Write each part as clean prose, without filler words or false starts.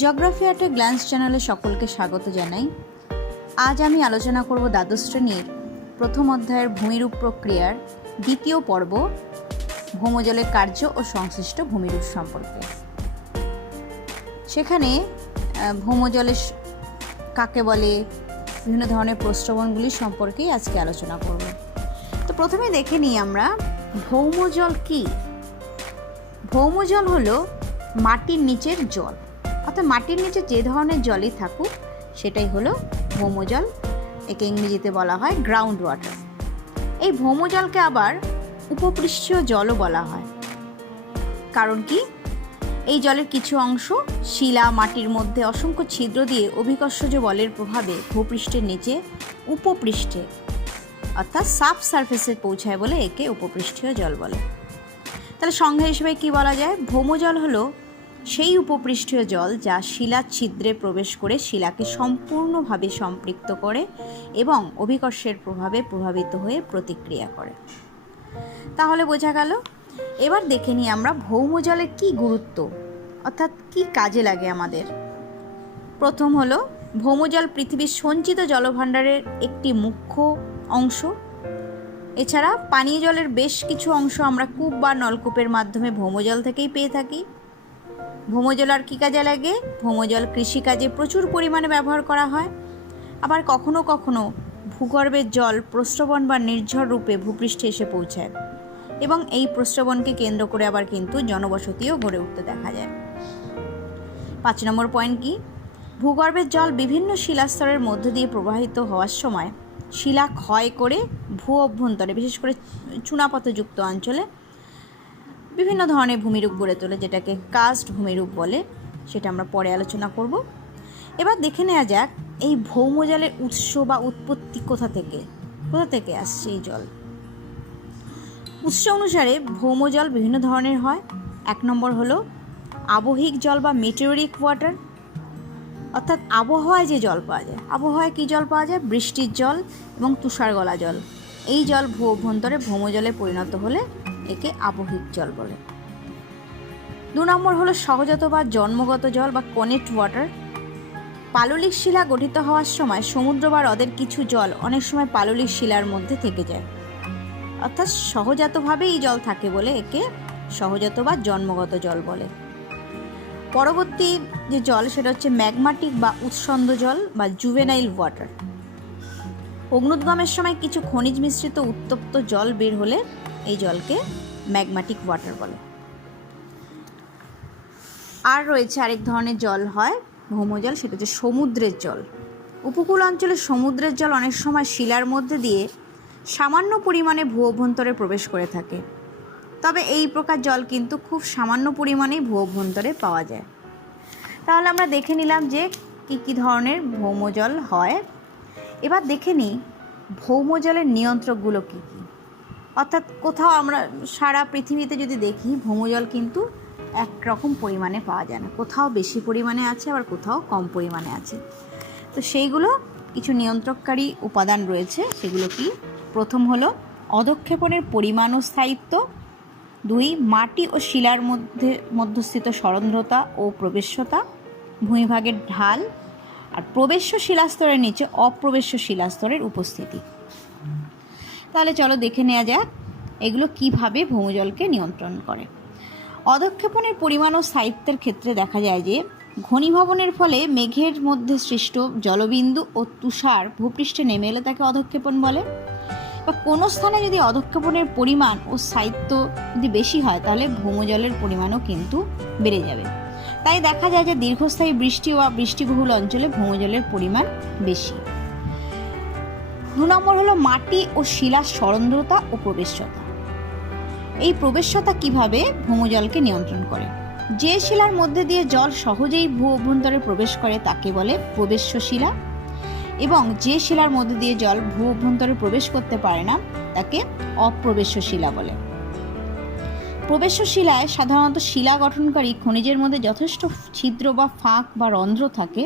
Geography at a glance চ্যানেলে সকলকে স্বাগত জানাই। আজ আমি আলোচনা করব দ্বাদশ শ্রেণীর প্রথম অধ্যায়ের ভূমিরূপ প্রক্রিয়ার দ্বিতীয় পর্ব ভৌমজলের কার্য ও সংশ্লিষ্ট ভূমিরূপ সম্পর্কে। সেখানে ভৌমজলের কাকে বলে, বিভিন্ন ধরনের প্রস্রবণগুলি সম্পর্কেই আজকে আলোচনা করব। তো প্রথমে দেখে নিই আমরা ভৌমজল কি। ভৌমজল হলো মাটির নিচের জল, অর্থাৎ মাটির নিচে যে ধরনের জলই থাকুক সেটাই হলো ভৌমজল। একে ইংরেজিতে বলা হয় গ্রাউন্ড ওয়াটার। এই ভৌমজলকে আবার উপপৃষ্ঠীয় জলও বলা হয়। কারণ কি, এই জলের কিছু অংশ শিলা মাটির মধ্যে অসংখ্য ছিদ্র দিয়ে অভিকর্ষজ বলের প্রভাবে ভূপৃষ্ঠের নিচে উপপৃষ্ঠে অর্থাৎ সাব সারফেসে পৌঁছায় বলে একে উপপৃষ্ঠীয় জল বলে। তাহলে সংজ্ঞা হিসেবে কি বলা যায়? ভৌমজল হলো সেই উপপৃষ্ঠীয় জল যা শিলার ছিদ্রে প্রবেশ করে শিলাকে সম্পূর্ণভাবে সম্পৃক্ত করে এবং অভিকর্ষের প্রভাবে প্রভাবিত হয়ে প্রতিক্রিয়া করে। তাহলে বোঝা গেল। এবার দেখে নিই আমরা ভৌমজলের কি গুরুত্ব, অর্থাৎ কি কাজে লাগে আমাদের। প্রথম হলো ভৌমজল পৃথিবীর সঞ্চিত জলভাণ্ডারের একটি মুখ্য অংশ। এছাড়া পানীয় জলের বেশ কিছু অংশ আমরা কূপ বা নলকূপের মাধ্যমে ভৌমজল থেকেই পেয়ে থাকি। ভৌমজল আর কী কাজে লাগে? ভৌমজল কৃষিকাজে প্রচুর পরিমাণে ব্যবহার করা হয়। আবার কখনো কখনো ভূগর্ভের জল প্রস্রবণ বা নির্ঝর রূপে ভূপৃষ্ঠে এসে পৌঁছায় এবং এই প্রস্রবণকে কেন্দ্র করে আবার কিন্তু জনবসতিও গড়ে উঠতে দেখা যায়। 5 নম্বর পয়েন্ট কি, ভূগর্ভের জল বিভিন্ন শিলাস্তরের মধ্য দিয়ে প্রবাহিত হওয়ার সময় শিলা ক্ষয় করে ভূ অভ্যন্তরে, বিশেষ করে চুনাপাথরযুক্ত অঞ্চলে বিভিন্ন ধরনের ভূমিরূপ গড়ে তোলে, যেটাকে কার্স্ট ভূমিরূপ বলে। সেটা আমরা পরে আলোচনা করব। এবার দেখে নেওয়া যাক এই ভৌমজলের উৎস বা উৎপত্তি কোথা থেকে আসছে এই জল। উৎস অনুসারে ভৌমজল বিভিন্ন ধরনের হয়। 1 নম্বর হলো আবহিক জল বা মেটেরিক ওয়াটার, অর্থাৎ আবহাওয়ায় যে জল পাওয়া যায়। আবহাওয়ায় কী জল পাওয়া যায়? বৃষ্টির জল এবং তুষার গলা জল। এই জল ভূ অভ্যন্তরে ভৌমজলে পরিণত হলে একে আবহিক জল বলে। 2 নম্বর হলো সহজাত বা জন্মগত জল বা কনেট ওয়াটার। পাললিক শিলা গঠিত হওয়ার সময় সমুদ্র বা হ্রদের কিছু জল অনেক সময় পাললিক শিলার মধ্যে থেকে যায়, অর্থাৎ সহজাতভাবে এই জল থাকে বলে একে সহজাত বা জন্মগত জল বলে। পরবর্তী যে জল সেটা হচ্ছে ম্যাগমাটিক বা উৎসন্দ জল বা জুভেনাইল ওয়াটার। অগ্নুদ্গমের সময় কিছু খনিজ মিশ্রিত উত্তপ্ত জল বের হলে এই জলকে ম্যাগমাটিক ওয়াটার বলে। আর রয়েছে আরেক ধরনের জল হয় ভৌমজল, সেটা হচ্ছে সমুদ্রের জল। উপকূল অঞ্চলে সমুদ্রের জল অনেক সময় শিলার মধ্যে দিয়ে সামান্য পরিমাণে ভূ অভ্যন্তরে প্রবেশ করে থাকে। তবে এই প্রকার জল কিন্তু খুব সামান্য পরিমাণেই ভূ অভ্যন্তরে পাওয়া যায়। তাহলে আমরা দেখে নিলাম যে কী ধরনের ভৌমজল হয়। এবার দেখে নিই ভৌমজলের নিয়ন্ত্রকগুলো কী কী। অর্থাৎ কোথাও আমরা সারা পৃথিবীতে যদি দেখি ভৌমজল কিন্তু একরকম পরিমাণে পাওয়া যায় না, কোথাও বেশি পরিমাণে আছে আবার কোথাও কম পরিমাণে আছে। তো সেইগুলো কিছু নিয়ন্ত্রককারী উপাদান রয়েছে, সেগুলো কি? প্রথম হলো অধঃক্ষেপণের পরিমাণ ও স্থায়িত্ব। 2 মাটি ও শিলার মধ্যস্থিত সরন্ধ্রতা ও প্রবেশ্যতা, ভূমিভাগের ঢাল, আর প্রবেশ্য শিলাস্তরের নিচে অপ্রবেশ্য শিলাস্তরের উপস্থিতি। তাহলে চলো দেখে নেওয়া যাক এগুলো কিভাবে ভৌমজলকে নিয়ন্ত্রণ করে। অধঃক্ষেপণের পরিমাণ ও স্থায়িত্বের ক্ষেত্রে দেখা যায় যে ঘনীভবনের ফলে মেঘের মধ্যে সৃষ্ট জলবিন্দু ও তুষার ভূপৃষ্ঠে নেমে এলে তাকে অধঃক্ষেপণ বলে। বা কোনো স্থানে যদি অধঃক্ষেপণের পরিমাণ ও স্থায়িত্ব যদি বেশি হয় তাহলে ভৌমজলের পরিমাণও কিন্তু বেড়ে যাবে। তাই দেখা যায় যে দীর্ঘস্থায়ী বৃষ্টি বা বৃষ্টিবহুল অঞ্চলে ভৌমজলের পরিমাণ বেশি। 2 নম্বর হলো মাটি ও শিলার সরন্ধ্রতা ও প্রবেশ্যতা। এই প্রবেশ্যতা কিভাবে ভৌমজলকে নিয়ন্ত্রণ করে? যে শিলার মধ্যে দিয়ে জল সহজেই ভূ অভ্যন্তরে প্রবেশ করে তাকে বলে প্রবেশ্য শিলা, এবং যে শিলার মধ্যে দিয়ে জল ভূ অভ্যন্তরে প্রবেশ করতে পারে না তাকে অপ্রবেশ্য শিলা বলে। প্রবেশ্য শিলায় সাধারণত শিলা গঠনকারী খনিজের মধ্যে যথেষ্ট ছিদ্র বা ফাঁক বা রন্ধ্র থাকে,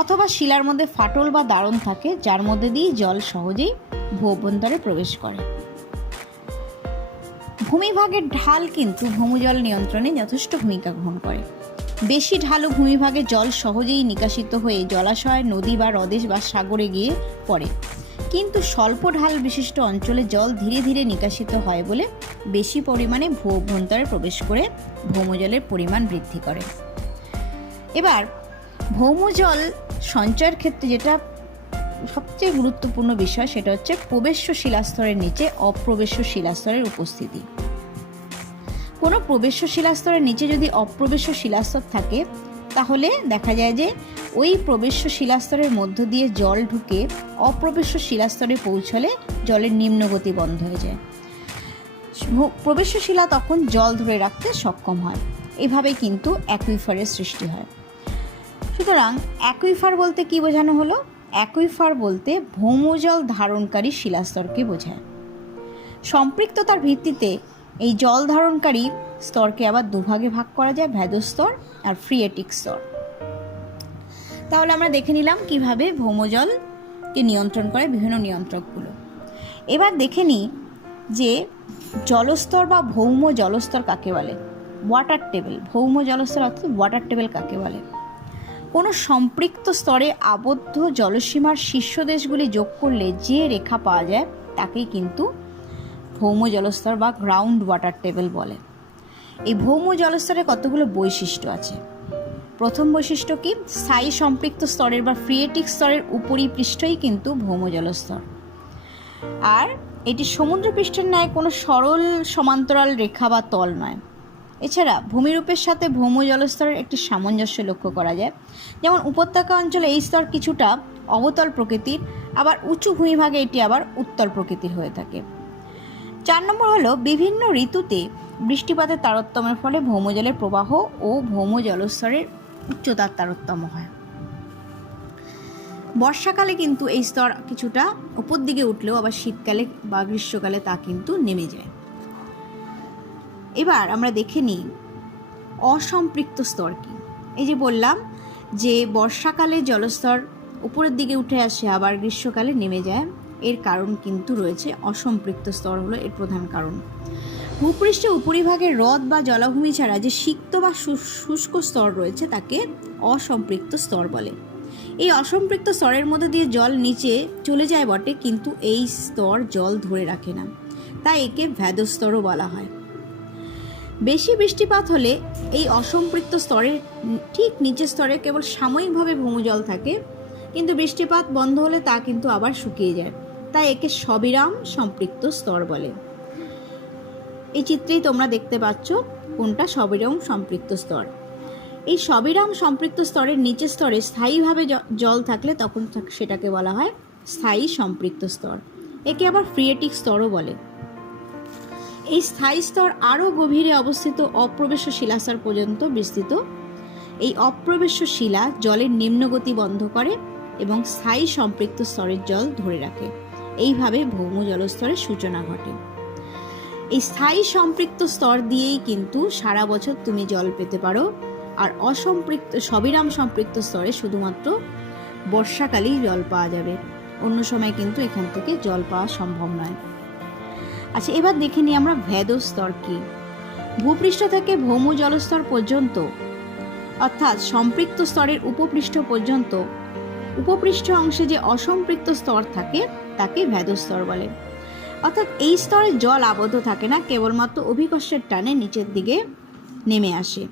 অথবা শিলার মধ্যে ফাটল বা দারণ থাকে যার মধ্যে দিয়ে জল সহজেই ভূ অভ্যন্তরে প্রবেশ করে। ভূমিভাগের ঢাল কিন্তু ভৌমজল নিয়ন্ত্রণে যথেষ্ট ভূমিকা গ্রহণ করে। বেশি ঢালু ভূমিভাগে জল সহজেই নিকাশিত হয়ে জলাশয়, নদী বা হ্রদে বা সাগরে গিয়ে পড়ে, কিন্তু স্বল্প ঢাল বিশিষ্ট অঞ্চলে জল ধীরে ধীরে নিকাশিত হয় বলে বেশি পরিমাণে ভূঅভ্যন্তরে প্রবেশ করে ভৌমজলের পরিমাণ বৃদ্ধি করে। এবার ভৌমজল সঞ্চয়ের ক্ষেত্রে যেটা সবচেয়ে গুরুত্বপূর্ণ বিষয় সেটা হচ্ছে প্রবেশ্য শিলাস্তরের নিচে অপ্রবেশ্য শিলাস্তরের উপস্থিতি। কোনো প্রবেশ্য শিলাস্তরের নিচে যদি অপ্রবেশ্য শিলাস্তর থাকে তাহলে দেখা যায় যে ওই প্রবেশ্য শিলাস্তরের মধ্য দিয়ে জল ঢুকে অপ্রবেশ্য শিলাস্তরে পৌঁছলে জলের নিম্নগতি বন্ধ হয়ে যায়। প্রবেশ্য শিলা তখন জল ধরে রাখতে সক্ষম হয়। এভাবে কিন্তু অ্যাকুইফারের সৃষ্টি হয়। সুতরাং অ্যাকুইফার বলতে কি বোঝানো হলো? অ্যাকুইফার বলতে ভৌমজল ধারণকারী শিলাস্তরকে বোঝায়। সম্পৃক্ততার ভিত্তিতে এই জল ধারণকারী স্তরকে আবার দুভাগে ভাগ করা যায়, ভ্যাদস্তর আর ফ্রিয়েটিক স্তর। তাহলে আমরা দেখে নিলাম কিভাবে ভৌমজলকে নিয়ন্ত্রণ করে বিভিন্ন নিয়ন্ত্রকগুলো। এবার দেখে নিই যে জলস্তর বা ভৌম জলস্তর কাকে বলে। ওয়াটার টেবিল, ভৌম জলস্তর অর্থাৎ ওয়াটার টেবিল কাকে বলে? কোনো সম্পৃক্ত স্তরে আবদ্ধ জলসীমার শীর্ষদেশগুলি যোগ করলে যে রেখা পাওয়া যায় তাকেই কিন্তু ভৌম জলস্তর বা গ্রাউন্ড ওয়াটার টেবিল বলে। এই ভৌম জলস্তরের কতগুলো বৈশিষ্ট্য আছে। প্রথম বৈশিষ্ট্য কি? স্থায়ী সম্পৃক্ত স্তরের বা ফ্রিয়েটিক স্তরের উপরি পৃষ্ঠই কিন্তু ভৌম জলস্তর, আর এটি সমুদ্রপৃষ্ঠের ন্যায় কোনো সরল সমান্তরাল রেখা বা তল নয়। এছাড়া ভূমিরূপের সাথে ভৌম জলস্তরের একটি সামঞ্জস্য লক্ষ্য করা যায়। যেমন উপত্যকা অঞ্চলে এই স্তর কিছুটা অবতল প্রকৃতির, আবার উঁচু ভূমিভাগে এটি আবার উত্তল প্রকৃতির হয়ে থাকে। 4 নম্বর হলো বিভিন্ন ঋতুতে বৃষ্টিপাতের তারতম্যের ফলে ভৌমজলের প্রবাহ ও ভৌম জলস্তরের উচ্চতার তারতম্য হয়। বর্ষাকালে কিন্তু এই স্তর কিছুটা উপর দিকে উঠলেও আবার শীতকালে বা গ্রীষ্মকালে তা কিন্তু নেমে যায়। এবার আমরা দেখে নিই অসম্পৃক্ত স্তর কি। এই যে বললাম যে বর্ষাকালে জলস্তর উপরের দিকে উঠে আসে আবার গ্রীষ্মকালে নেমে যায়, এর কারণ কিন্তু রয়েছে অসম্পৃক্ত স্তর হলো এর প্রধান কারণ। ভূপৃষ্ঠে উপরিভাগে হ্রদ বা জলাভূমি ছাড়া যে সিক্ত বা শুষ্ক স্তর রয়েছে তাকে অসম্পৃক্ত স্তর বলে। এই অসম্পৃক্ত স্তরের মধ্যে দিয়ে জল নিচে চলে যায় বটে, কিন্তু এই স্তর জল ধরে রাখে না, তাই একে ভ্যাদস্তরও বলা হয়। বেশি বৃষ্টিপাত হলে এই অসম্পৃক্ত স্তরের ঠিক নিচের স্তরে কেবল সাময়িকভাবে ভৌমজল থাকে, কিন্তু বৃষ্টিপাত বন্ধ হলে তা কিন্তু আবার শুকিয়ে যায়, তাই একে সবিরাম সম্পৃক্ত স্তর বলে। এই চিত্রেই তোমরা দেখতে পাচ্ছ কোনটা সবিরাম সম্পৃক্ত স্তর। এই সবিরাম সম্পৃক্ত স্তরের নিচের স্তরে স্থায়ীভাবে জল থাকলে তখন সেটাকে বলা হয় স্থায়ী সম্পৃক্ত স্তর। একে আবার ফ্রিয়েটিক স্তরও বলে। এই স্থায়ী স্তর আরও গভীরে অবস্থিত অপ্রবেশ্য শিলাস্তর পর্যন্ত বিস্তৃত। এই অপ্রবেশ্য শিলা জলের নিম্নগতি বন্ধ করে এবং স্থায়ী সম্পৃক্ত স্তরের জল ধরে রাখে। এইভাবে ভৌম জলস্তরের সূচনা ঘটে। এই স্থায়ী সম্পৃক্ত স্তর দিয়েই কিন্তু সারা বছর তুমি জল পেতে পারো, আর অসম্পৃক্ত সবিরাম সম্পৃক্ত স্তরে শুধুমাত্র বর্ষাকালেই জল পাওয়া যাবে, অন্য সময় কিন্তু এখান থেকে জল পাওয়া সম্ভব নয়। আচ্ছা, এবার দেখে নিই আমরা ভ্যাদস্তর কি। ভূপৃষ্ঠ থেকে ভৌম জলস্তর পর্যন্ত অর্থাৎ সম্পৃক্ত স্তরের উপপৃষ্ঠ পর্যন্ত উপপৃষ্ঠ অংশে যে অসম্পৃক্ত স্তর থাকে তাকে ভ্যাদস্তর বলে। অর্থাৎ এই স্তরে জল আবদ্ধ থাকে না, কেবলমাত্র অভিকর্ষের টানে নিচের দিকে নেমে আসে।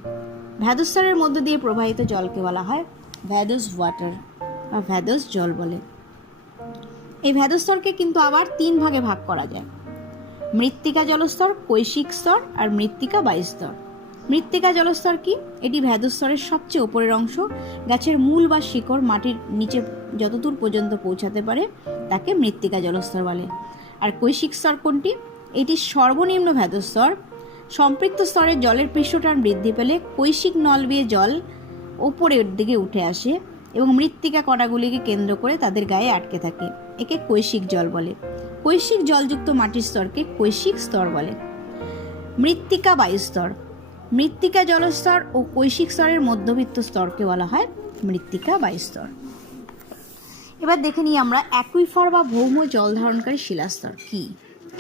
ভ্যাদস্তরের মধ্য দিয়ে প্রবাহিত জলকে বলা হয় ভ্যাদস ওয়াটার বা ভ্যাদস জল বলে। এই ভ্যাদস্তরকে কিন্তু আবার 3 ভাগে ভাগ করা যায়: মৃত্তিকা জলস্তর, কৈশিক স্তর আর মৃত্তিকা বায়ুস্তর। মৃত্তিকা জলস্তর কি? এটি ভ্যাদস্তরের সবচেয়ে উপরের অংশ। গাছের মূল বা শিকড় মাটির নিচে যতদূর পর্যন্ত পৌঁছাতে পারে তাকে মৃত্তিকা জলস্তর বলে। আর কৈশিক স্তর কোনটি? এটি সর্বনিম্ন ভ্যাদস্তর। সম্পৃক্ত স্তরের জলের পৃষ্ঠটান বৃদ্ধি পেলে কৈশিক নল বেয়ে জল ওপরের দিকে উঠে আসে এবং মৃত্তিকা কণাগুলিকে কেন্দ্র করে তাদের গায়ে আটকে থাকে। একে কৈশিক জল বলে। কৈশিক জলযুক্ত মাটির স্তরকে কৈশিক স্তর বলে। মৃত্তিকা বায়ুস্তর। মৃত্তিকা জলস্তর ও কৈশিক স্তরের মধ্যবিত্ত স্তরকে বলা হয় মৃত্তিকা বায়ুস্তর। এবার দেখে নিই আমরা অ্যাকুইফার বা ভৌম জল ধারণকারী শিলাস্তর কি।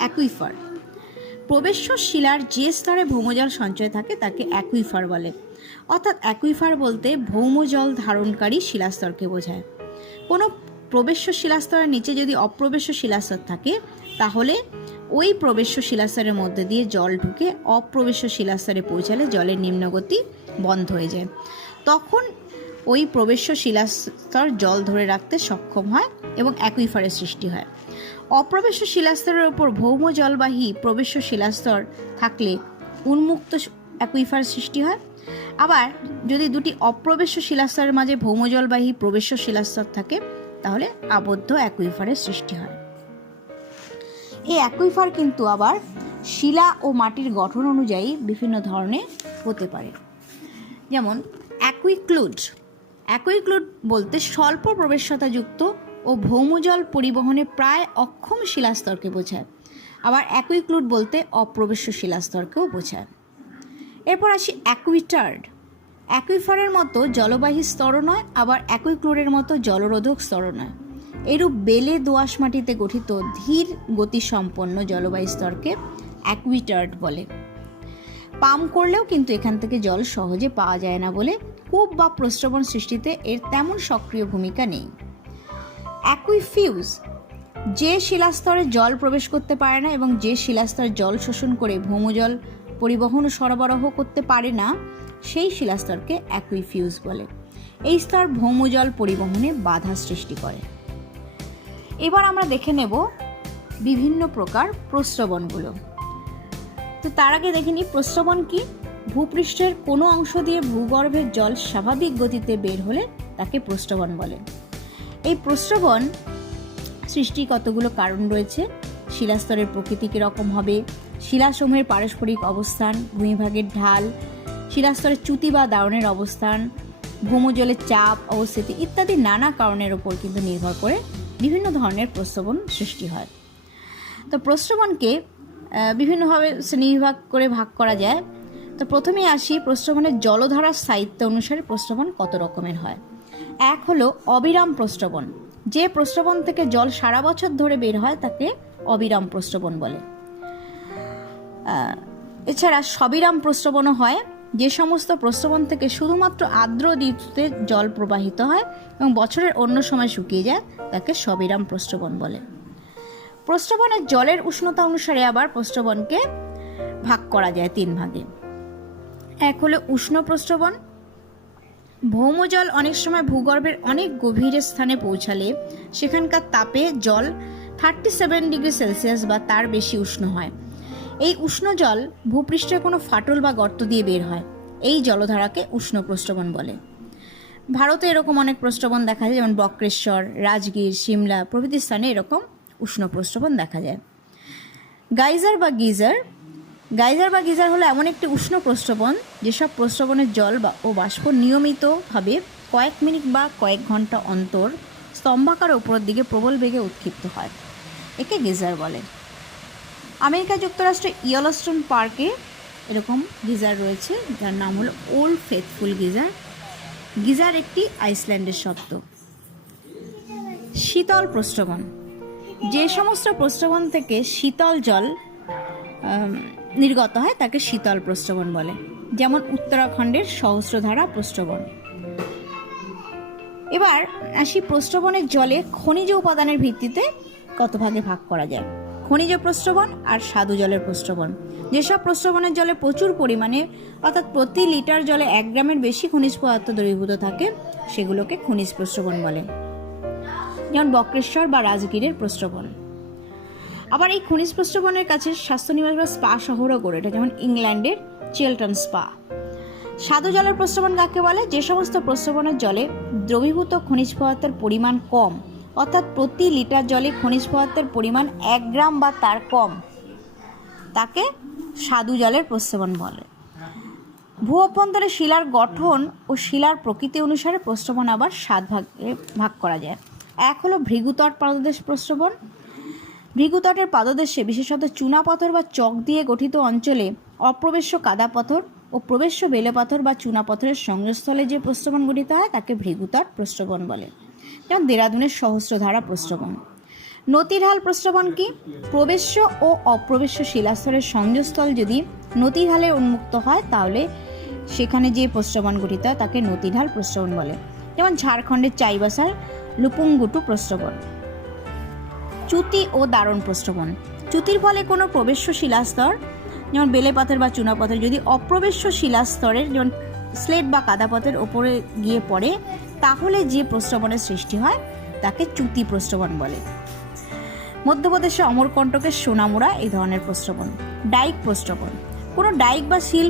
অ্যাকুইফার প্রবেশ্য শিলার যে স্তরে ভৌমজল সঞ্চয় থাকে তাকে অ্যাকুইফার বলে। অর্থাৎ অ্যাকুইফার বলতে ভৌমজল ধারণকারী শিলাস্তরকে বোঝায়। কোনো প্রবেশ্য শিলাস্তরের নিচে যদি অপ্রবেশ্য শিলাস্তর থাকে তাহলে ওই প্রবেশ্য শিলাস্তরের মধ্যে দিয়ে জল ঢুকে অপ্রবেশ্য শিলাস্তরে পৌঁছালে জলের নিম্নগতি বন্ধ হয়ে যায়। তখন ওই প্রবেশ্য শিলাস্তর জল ধরে রাখতে সক্ষম হয় এবং অ্যাকুইফারের সৃষ্টি হয়। অপ্রবেশ্য শিলাস্তরের ওপর ভৌম জলবাহী প্রবেশ্য শিলাস্তর থাকলে উন্মুক্ত অ্যাকুইফার সৃষ্টি হয়। আবার যদি দুটি অপ্রবেশ্য শিলাস্তরের মাঝে ভৌম জলবাহী প্রবেশ্য শিলাস্তর থাকে তাহলে আবদ্ধ অ্যাকুইফারের সৃষ্টি হয়। এই অ্যাকুইফার কিন্তু আবার শিলা ও মাটির গঠন অনুযায়ী বিভিন্ন ধরনের হতে পারে। যেমন অ্যাকুইক্লুড বলতে স্বল্প প্রবেশ্যতাযুক্ত ও ভৌমজল পরিবহনে প্রায় অক্ষম শিলাস্তরকে বোঝায়। আবার অ্যাকুইক্লুড বলতে অপ্রবেশ্য শিলাস্তরকেও বোঝায়। এরপর আসি অ্যাকুইটার্ড। অ্যাকুইফারের মতো জলবাহী স্তরও নয়, আবার অ্যাকুইক্লুডের মতো জলরোধক স্তরও নয়। এরূপ বেলে দোআঁশ মাটিতে গঠিত ধীর গতিসম্পন্ন জলবাহী স্তরকে অ্যাকুইটার্ড বলে। পাম্প করলেও কিন্তু এখান থেকে জল সহজে পাওয়া যায় না বলে কূপ বা প্রস্রবণ সৃষ্টিতে এর তেমন সক্রিয় ভূমিকা নেই। অ্যাকুইফিউজ, যে শিলাস্তরে জল প্রবেশ করতে পারে না এবং যে শিলাস্তর জল শোষণ করে ভৌমজল পরিবহন ও সরবরাহ করতে পারে না সেই শিলাস্তরকে অ্যাকুইফিউজ বলে। এই স্তর ভৌমজল পরিবহনে বাধা সৃষ্টি করে। এবার আমরা দেখে নেব বিভিন্ন প্রকার প্রস্রবণগুলো। তো তার আগে দেখে নিই প্রস্রবণ কি। ভূপৃষ্ঠের কোনো অংশ দিয়ে ভূগর্ভের জল স্বাভাবিক গতিতে বের হলে তাকে প্রস্রবণ বলে। এই প্রস্রবণ সৃষ্টির কতগুলো কারণ রয়েছে। শিলাস্তরের প্রকৃতি কীরকম হবে, শিলাসমূহের পারস্পরিক অবস্থান, ভূমিভাগের ঢাল, শিলাস্তরের চ্যুতি বা দারণের অবস্থান, ভৌমজলের চাপ অবস্থিতি ইত্যাদি নানা কারণের ওপর কিন্তু নির্ভর করে বিভিন্ন ধরনের প্রস্রবণ সৃষ্টি হয়। তো প্রস্রবণকে বিভিন্নভাবে শ্রেণীবিভাগ করে ভাগ করা যায়। তো প্রথমে আসি প্রস্রবণের জলধারার স্থায়িত্ব অনুসারে প্রস্রবণ কত রকমের হয়। এক হলো অবিরাম প্রস্রবণ। যে প্রস্রবণ থেকে জল সারা বছর ধরে বের হয় তাকে অবিরাম প্রস্রবণ বলে। এছাড়া সবিরাম প্রস্রবণও হয়। যে সমস্ত প্রস্রবণ থেকে শুধুমাত্র আর্দ্র ঋতুতে জল প্রবাহিত হয় এবং বছরের অন্য সময় শুকিয়ে যায় তাকে সবিরাম প্রস্রবণ বলে। প্রস্রবণের জলের উষ্ণতা অনুসারে আবার প্রস্রবণকে ভাগ করা যায় তিন ভাগে। এক হলো উষ্ণ প্রস্রবণ। ভৌমজল অনেক সময় ভূগর্ভের অনেক গভীর স্থানে পৌঁছালে সেখানকার তাপে জল 37 ডিগ্রি সেলসিয়াস বা তার বেশি উষ্ণ হয়। এই উষ্ণ জল ভূপৃষ্ঠের কোনো ফাটল বা গর্ত দিয়ে বের হয়। এই জলধারাকে উষ্ণ প্রস্রবণ বলে। ভারতে এরকম অনেক প্রস্রবণ দেখা যায়, যেমন বক্রেশ্বর, রাজগীর, সিমলা প্রভৃতি স্থানে এরকম উষ্ণ প্রস্রবণ দেখা যায়। গাইজার বা গিজার হলো এমন একটি উষ্ণ প্রস্রবণ যেসব প্রস্রবণের জল ও বাষ্প নিয়মিতভাবে কয়েক মিনিট বা কয়েক ঘন্টা অন্তর স্তম্ভাকার উপরের দিকে প্রবল বেগে উৎক্ষিপ্ত হয়। একে গিজার বলে। আমেরিকা যুক্তরাষ্ট্রের ইয়েলোস্টোন পার্কে এরকম গিজার রয়েছে যার নাম হলো ওল্ড ফেথফুল গিজার। গিজার একটি আইসল্যান্ডের শব্দ। শীতল প্রস্রবণ। যে সমস্ত প্রস্রবণ থেকে শীতল জল নির্গত হয় তাকে শীতল প্রস্রবণ বলে, যেমন উত্তরাখণ্ডের সহস্রধারা প্রস্রবণ। এবার আসি প্রস্রবণের জলে খনিজ উপাদানের ভিত্তিতে কত ভাগে ভাগ করা যায়। খনিজ প্রস্রবণ আর স্বাদু জলের প্রস্রবণ। যেসব প্রস্রবণের জলে প্রচুর পরিমাণে অর্থাৎ প্রতি লিটার জলে 1 গ্রামের বেশি খনিজ পদার্থ দ্রবীভূত থাকে সেগুলোকে খনিজ প্রস্রবণ বলে, যেমন বক্রেশ্বর বা রাজগীরের প্রস্রবণ। আবার এই খনিজ প্রস্রবণের কাছে স্বাস্থ্যনিবাস বা স্পা শহরও গড়ে ওঠে, যেমন ইংল্যান্ডের চেলটন স্পা। স্বাদু জলের প্রস্রবণ কাকে বলে? যে সমস্ত প্রস্রবণের জলে দ্রবীভূত খনিজ পদার্থের পরিমাণ কম, অর্থাৎ প্রতি লিটার জলে খনিজ পদার্থের পরিমাণ 1 গ্রাম বা তার কম, তাকে স্বাদু জলের প্রস্রবণ বলে। ভূ অভ্যন্তরে শিলার গঠন ও শিলার প্রকৃতি অনুসারে প্রস্রবণ আবার 7 ভাগে ভাগ করা যায়। এক হলো ভৃগুতট পাদদেশ প্রস্রবণ। ভৃগুতটের পাদদেশে বিশেষত চুনাপাথর বা চক দিয়ে গঠিত অঞ্চলে অপ্রবেশ্য কাদা পাথর ও প্রবেশ্য বেলে পাথর বা চুনাপাথরের সংযোগস্থলে যে প্রস্রবণ গঠিত হয় তাকে ভৃগুতট প্রস্রবণ বলে, যেমন দেরাদুনের সহস্রধারা প্রস্রবণ। নতিঢাল প্রস্রবণ কি? প্রবেশ্য ও অপ্রবেশ্য শিলাস্তরের সংযোগস্থল যদি নতিঢালে উন্মুক্ত হয় তাহলে সেখানে যে প্রস্রবণ গঠিত হয় তাকে নতিঢাল প্রস্রবণ বলে। যেমন ঝাড়খণ্ডের চাইবাসার লুপুংগুটু প্রস্রবণ। চ্যুতি ও দারণ প্রস্রবণ। চ্যুতির ফলে কোনো প্রবেশ্য শিলাস্তর যেমন বেলেপাথর বা চুনাপাথর যদি অপ্রবেশ্য শিলাস্তরের যেমন স্লেট বা কাদাপাথরের ওপরে গিয়ে পড়ে তাহলে যে প্রস্রবণের সৃষ্টি হয় তাকে চ্যুতি প্রস্রবণ বলে। মধ্যপ্রদেশে অমরকণ্টকের সোনামুড়া এই ধরনের প্রস্রবণ। ডাইক প্রস্রবণ। কোনো ডাইক বা শিল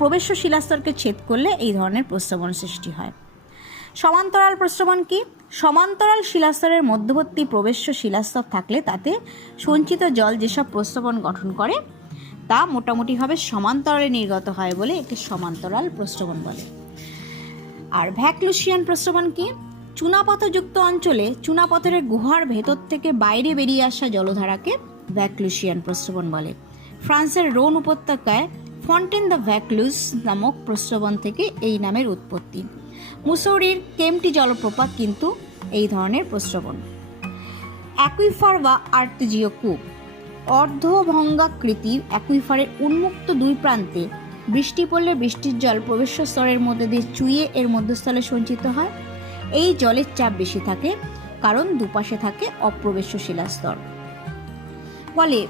প্রবেশ্য শিলাস্তরকে ছেদ করলে এই ধরনের প্রস্রবণ সৃষ্টি হয়। সমান্তরাল প্রস্রবণ কি? সমান্তরাল শিলাস্তরের মধ্যবর্তী প্রবেশ্য শিলাস্তর থাকলে তাতে সঞ্চিত জল যেসব প্রস্রবণ গঠন করে তা মোটামুটিভাবে সমান্তরালে নির্গত হয় বলে একে সমান্তরাল প্রস্রবণ বলে। আর ভ্যাকলুসিয়ান প্রস্রবণ কি? চুনাপাথরযুক্ত অঞ্চলে চুনাপাথরের গুহার ভেতর থেকে বাইরে বেরিয়ে আসা জলধারাকে ভ্যাকলুসিয়ান প্রস্রবণ বলে। ফ্রান্সের রোন উপত্যকায় ফন্টেন দ্য ভ্যাকলুস নামক প্রস্রবণ থেকে এই নামের উৎপত্তি। মুসৌরির কেম্পটি জলপ্রপাত কিন্তু এই ধরনের প্রস্রবণ। অ্যাকুইফার বা আর্তেজীয় কূপ। অর্ধভঙ্গাকৃতি অ্যাকুইফারের উন্মুক্ত দুই প্রান্তে বৃষ্টি পড়লে বৃষ্টির জল প্রবেশ্য স্তরের মধ্যে দিয়ে চুইয়ে এর মধ্যস্থলে সঞ্চিত হয়। এই জলের চাপ বেশি থাকে কারণ দুপাশে থাকে অপ্রবেশ্য শিলাস্তর। ফলে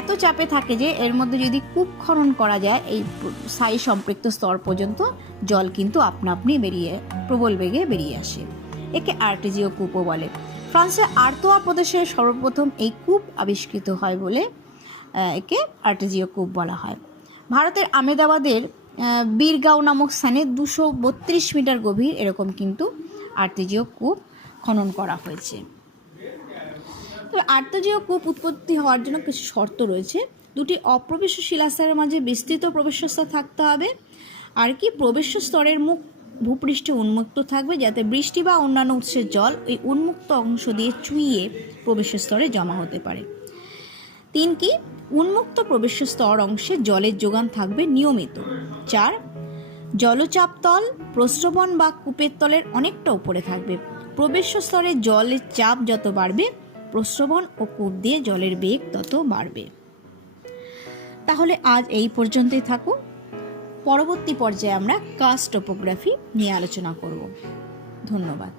এত চাপে থাকে যে এর মধ্যে যদি কূপ খনন করা যায় এই স্থায়ী সম্পৃক্ত স্তর পর্যন্ত জল কিন্তু আপনা আপনি প্রবল বেগে বেরিয়ে আসে। একে আর্টেজীয় কূপও বলে। ফ্রান্সের আর্তোয়া প্রদেশে সর্বপ্রথম এই কূপ আবিষ্কৃত হয় বলে একে আর্টেজীয় কূপ বলা হয়। ভারতের আমেদাবাদের বীরগাঁও নামক স্থানে 232 মিটার গভীর এরকম কিন্তু আর্তেজীয় কূপ খনন করা হয়েছে। তবে আর্তেজীয় কূপ উৎপত্তি হওয়ার জন্য কিছু শর্ত রয়েছে। দুটি অপ্রবেশ্য শিলাস্তরের মাঝে বিস্তৃত প্রবেশস্থল থাকতে হবে, আর কি প্রবেশ্য স্তরের মুখ ভূপৃষ্ঠে উন্মুক্ত থাকবে যাতে বৃষ্টি বা অন্যান্য উৎসের জল ওই উন্মুক্ত অংশ দিয়ে চুইয়ে প্রবেশ্য স্তরে জমা হতে পারে। 3 কি উন্মুক্ত প্রবেশ্য স্তর অংশে জলের যোগান থাকবে নিয়মিত। 4 জলচাপ তল প্রস্রবণ বা কূপের তলের অনেকটা উপরে থাকবে। প্রবেশ্য স্তরে জলের চাপ যত বাড়বে প্রস্রবণ ও কূপ দিয়ে জলের বেগ তত বাড়বে। তাহলে আজ এই পর্যন্তই থাকুক। পরবর্তী পর্যায়ে আমরা কার্স্ট টোপোগ্রাফি নিয়ে আলোচনা করব। ধন্যবাদ।